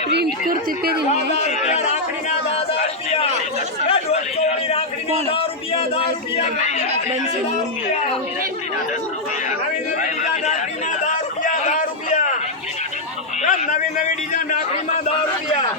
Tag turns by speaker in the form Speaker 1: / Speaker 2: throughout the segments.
Speaker 1: Print kurti
Speaker 2: નવી નવી design રાખડીમાં દસ રૂપિયા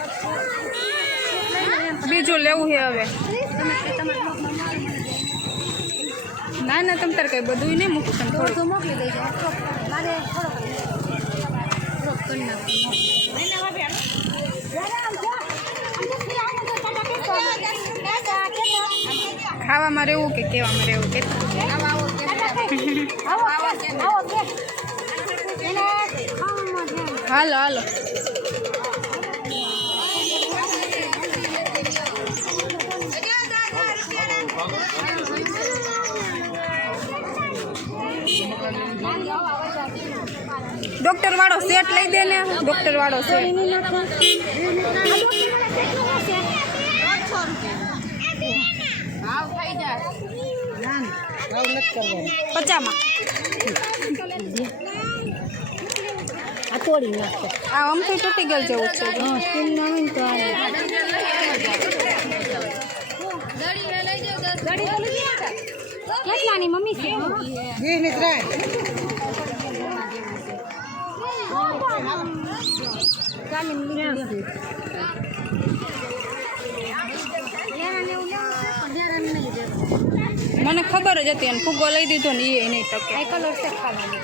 Speaker 1: બીજું લેવું છે હવે ના ના તમ તાર કઈ બધું નહીં મૂકું તમે થોડું
Speaker 3: મોકલી દેજો મારે
Speaker 1: ખાવામાં રહેવું કે કેવામાં રહેવું કે હાલો હાલો ડોક્ટર વાળો સેટ લઈ દે ને. ડોક્ટર વાળો સેટ પચામાં.
Speaker 3: આ
Speaker 1: અમથી તૂટી ગયેલ જેવું છે
Speaker 3: હા ના હોય તો આવે કેટલાની મમ્મી છે?
Speaker 1: મને ખબર જ હતી અને ફુગ્ગો લઈ દીધો ને એ નહીં ટકે.
Speaker 3: આ કલર છે ખાવાની?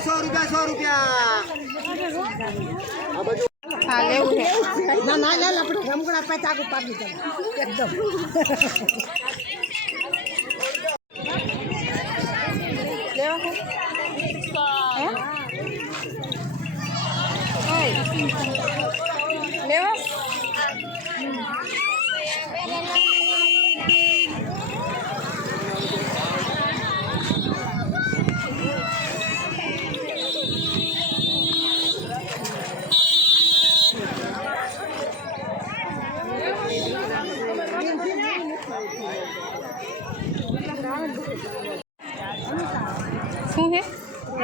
Speaker 2: સો રૂપિયા સો રૂપિયા
Speaker 1: હા લેવું છે
Speaker 3: ના ના લે આપણે રમકડા પાસે આગળ પાડી એકદમ.
Speaker 1: લેવા છે? હે?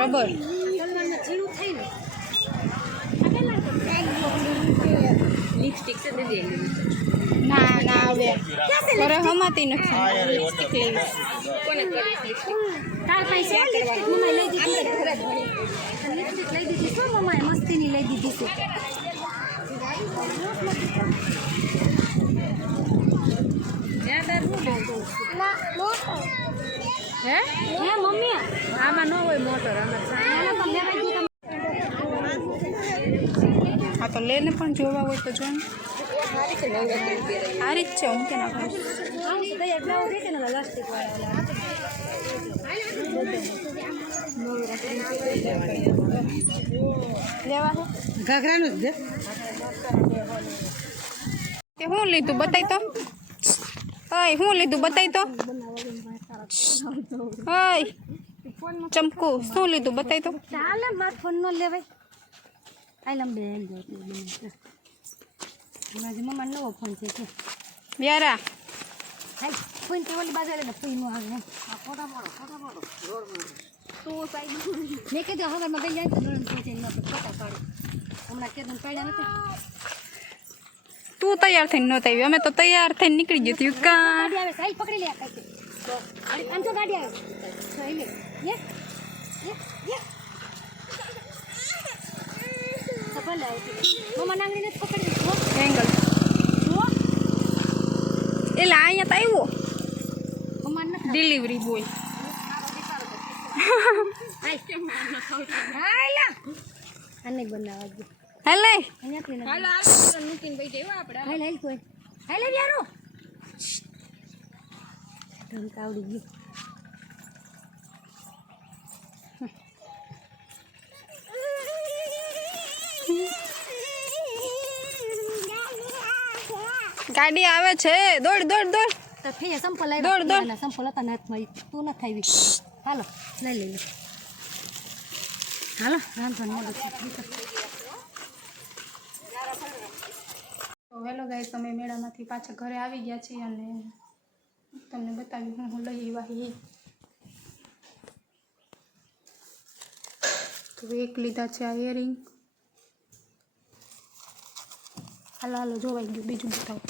Speaker 1: રબર ના ના હવે. ઘરે હમાતી નથી. લિપસ્ટિક લેવી
Speaker 3: તાર પાસે છે? લિપસ્ટિક મમ્માએ લઈ દીધી. લિપસ્ટિક લઈ દીધી. શું મમ્માએ મસ્તીની લઈ દીધી છે?
Speaker 1: હે
Speaker 3: હે? મમ્મી?
Speaker 1: આમાં ન હોય મોટર આમાં હા તો લેને પણ જોવા હોય તો જો ને આ રીત છે હું કે ના કરું
Speaker 3: ઘાઘરાનું જ દે.
Speaker 1: તે શું લીધું બતાવી તો. ઓય શું લીધું બતાવી તો. ઓય ચમકુ શું લીધું બતાય તો
Speaker 3: ચાલે માર ફોન નો લેવાય આઈ લંબે મારી મમ્મા નવો ફોન છે કે
Speaker 1: વ્યારા
Speaker 3: હાય ફોન તે ઓલી બાજુ એટલે ફોન નો આવે એમ. મેં કીધું હવે માં જાય તો નણંદ પહોંચે ન તો ફોટા પાડો હમણાં કેદન પાડ્યા નથી
Speaker 1: તું તૈયાર થઈને નહોતી આવી અમે તો તૈયાર થઈને નીકળી ગઈ હતી કા
Speaker 3: ગાડી આવે સાઈ પકડી લે આ યે યે તો ભલે આવી. મમ્મા નાંગણીને જ પકડી લીધો
Speaker 1: એંગલ
Speaker 3: જુઓ
Speaker 1: એટલે અહીંયા તો આવ્યો
Speaker 3: મમ્મા
Speaker 1: ડિલિવરી બોય
Speaker 3: હાલા આને બનાવવા દે
Speaker 1: હાલે
Speaker 3: અહીંયાથી નથી હાલ હાલ કોઈ હાલ હાલ. યારો ઢંક આવડી ગયું.
Speaker 1: ગાડી આવે છે. દોડ દોડ દોડ.
Speaker 3: તો થઈ સંપલ આવી
Speaker 1: દોડ, દોડ.
Speaker 3: સંપલ હતા હાથમાં ઈ તું ન ખાવી હાલો લઈ લઈ લે હાલો રાંધવાનું મોડો છે
Speaker 1: તો હેલો ગાઈસ અમે મેળામાંથી પાછા ઘરે આવી ગયા છીએ અને તમને બતાવી હું હું લઈ આવી તો એક લીધા છે આ ઇયરિંગ હાલો હાલો, જોવાઈ ગયું. બીજું બતાવું.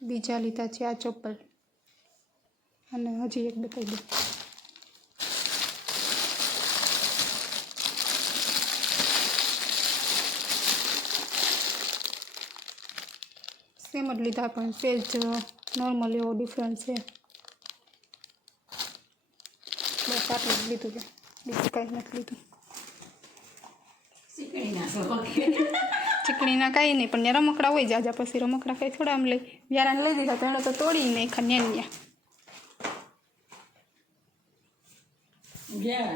Speaker 1: બીજા લીધા છે આ ચપ્પલ. અને હજી એક બતાવી દઉં. સેમ જ લીધા પણ સેજ નોર્મલ એવો ડિફરન્સ છે. બસ આટલું જ લીધું છે. બીજું કાંઈ નથી લીધું. ચીકણીના કાંઈ નહીં, પણ ત્યાં રમકડા હોય જાજા પછી રમકડા કાંઈ થોડા આમ લઈ. વ્યારાને લઈ દીધા તો એણે તો તોડી નહીં ન્યા ન્યા